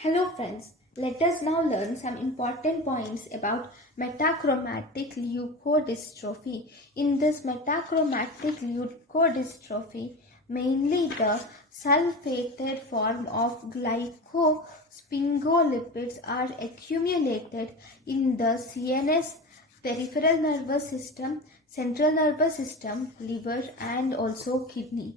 Hello friends, let us now learn some important points about metachromatic leukodystrophy. In this metachromatic leukodystrophy, mainly the sulfated form of glycosphingolipids are accumulated in the CNS, peripheral nervous system, central nervous system, liver and also kidney.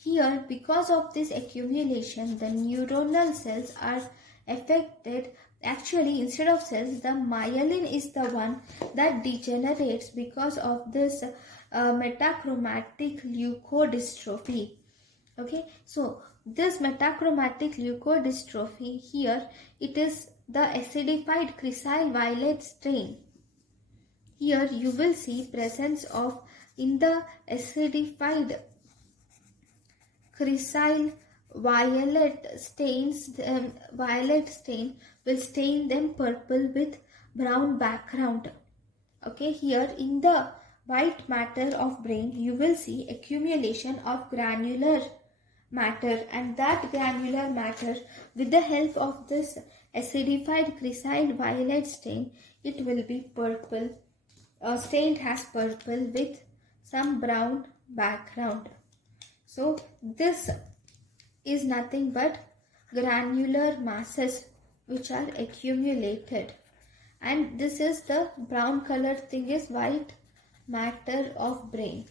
Here, because of this accumulation, the neuronal cells are affected. Actually, instead of cells, the myelin is the one that degenerates because of this metachromatic leukodystrophy. Okay, so this metachromatic leukodystrophy here, it is the acidified crescent violet stain. Here you will see presence of in the acidified crescent violet stain will stain them purple with brown background. Okay, here in the white matter of brain you will see accumulation of granular matter, and that granular matter, with the help of this acidified crescent violet stain, it will be purple, stained as purple with some brown background. So this is nothing but granular masses which are accumulated, and this is the brown colored thing is white matter of brain.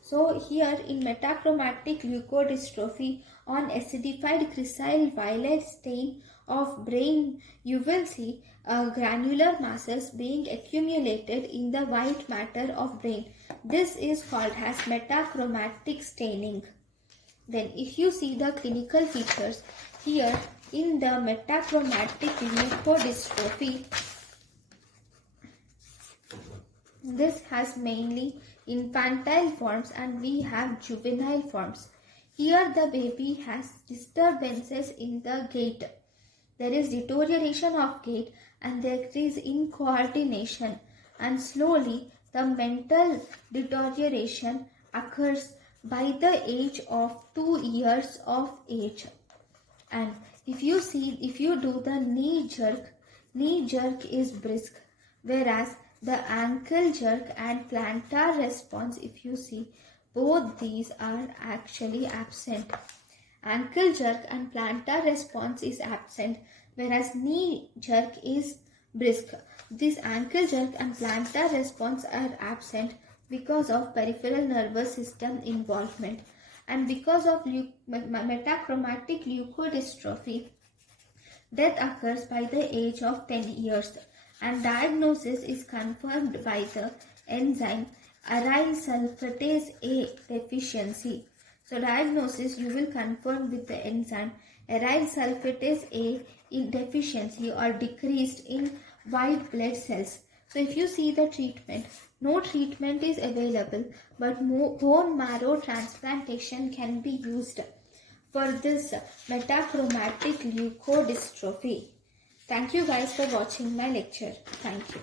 So here in metachromatic leukodystrophy, on acidified crescent violet stain of brain, you will see granular masses being accumulated in the white matter of brain. This is called as metachromatic staining. Then if you see the clinical features here in the metachromatic leukodystrophy, this has mainly infantile forms and we have juvenile forms. Here the baby has disturbances in the gait. There is deterioration of gait and there is incoordination, and slowly the mental deterioration occurs by the age of 2 years of age. And if you do the knee jerk is brisk, whereas the ankle jerk and plantar response, if you see, both these are actually absent. Ankle jerk and plantar response is absent, whereas knee jerk is brisk. This ankle jerk and plantar response are absent because of peripheral nervous system involvement. And because of metachromatic leukodystrophy, death occurs by the age of 10 years. And diagnosis is confirmed by the enzyme aryl sulfatase A deficiency. So diagnosis you will confirm with the enzyme aryl sulfatase A in deficiency or decreased in white blood cells. So if you see the treatment, no treatment is available, but bone marrow transplantation can be used for this metachromatic leukodystrophy. Thank you guys for watching my lecture. Thank you.